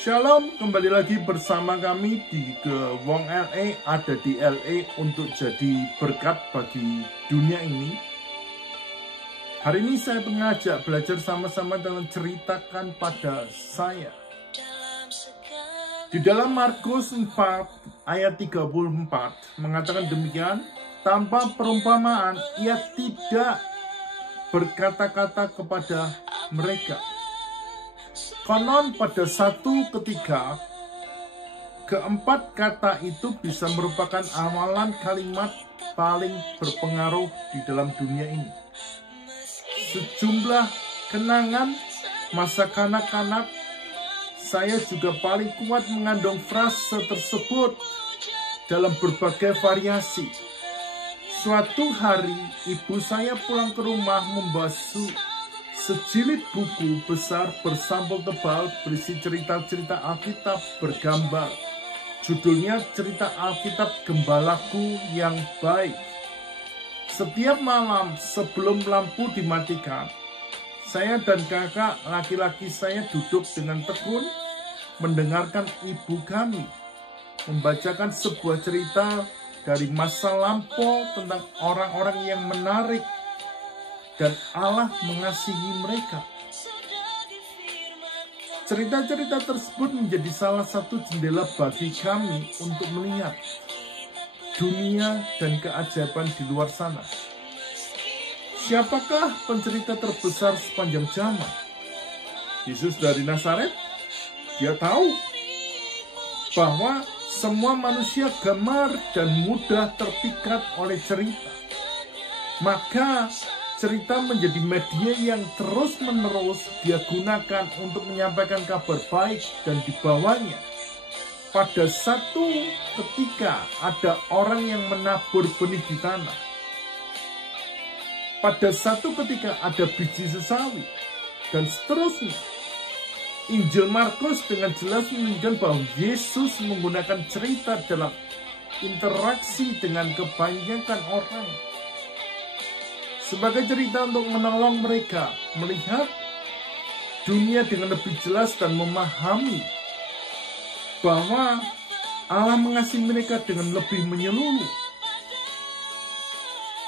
Shalom, kembali lagi bersama kami di Wong LA, ada di LA untuk jadi berkat bagi dunia ini. Hari ini saya mengajak belajar sama-sama dengan ceritakan pada saya. Di dalam Markus 4 ayat 34 mengatakan demikian, tanpa perumpamaan ia tidak berkata-kata kepada mereka. Konon pada satu ketika, keempat kata itu bisa merupakan awalan kalimat paling berpengaruh di dalam dunia ini. Sejumlah kenangan masa kanak-kanak, saya juga paling kuat mengandung frase tersebut dalam berbagai variasi. Suatu hari, ibu saya pulang ke rumah membawa sejilid buku besar bersampul tebal berisi cerita-cerita Alkitab bergambar. Judulnya Cerita Alkitab Gembalaku yang Baik. Setiap malam sebelum lampu dimatikan, saya dan kakak laki-laki saya duduk dengan tekun mendengarkan ibu kami membacakan sebuah cerita dari masa lampau tentang orang-orang yang menarik dan Allah mengasihi mereka. Cerita-cerita tersebut menjadi salah satu jendela bagi kami untuk melihat dunia dan keajaiban di luar sana. Siapakah pencerita terbesar sepanjang zaman? Yesus dari Nazaret? Dia tahu bahwa semua manusia gemar dan mudah terpikat oleh cerita. Maka cerita menjadi media yang terus-menerus dia gunakan untuk menyampaikan kabar baik, dan di bawahnya pada satu ketika ada orang yang menabur benih di tanah. Pada satu ketika ada biji sesawi, dan seterusnya. Injil Markus dengan jelas menunjukkan bahwa Yesus menggunakan cerita dalam interaksi dengan kebanyakan orang sebagai cerita untuk menolong mereka melihat dunia dengan lebih jelas dan memahami bahwa Allah mengasihi mereka dengan lebih menyeluruh.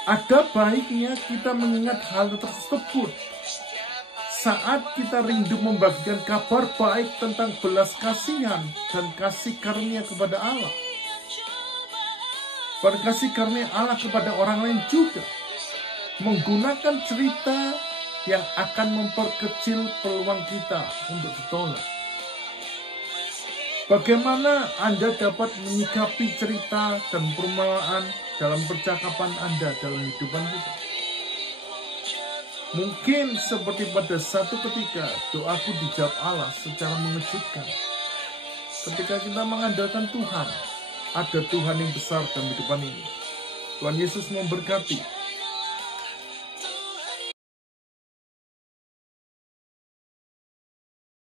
Ada baiknya kita mengingat hal tersebut saat kita rindu membagikan kabar baik tentang belas kasihan dan kasih karunia kepada Allah. Berkasih karunia Allah kepada orang lain juga. Menggunakan cerita yang akan memperkecil peluang kita untuk ditolak. Bagaimana Anda dapat menyikapi cerita dan perumpamaan dalam percakapan Anda dalam hidupan kita? Mungkin seperti pada satu ketika doaku dijawab Allah secara mengejutkan. Ketika kita mengandalkan Tuhan, ada Tuhan yang besar dalam hidupan ini. Tuhan Yesus memberkati.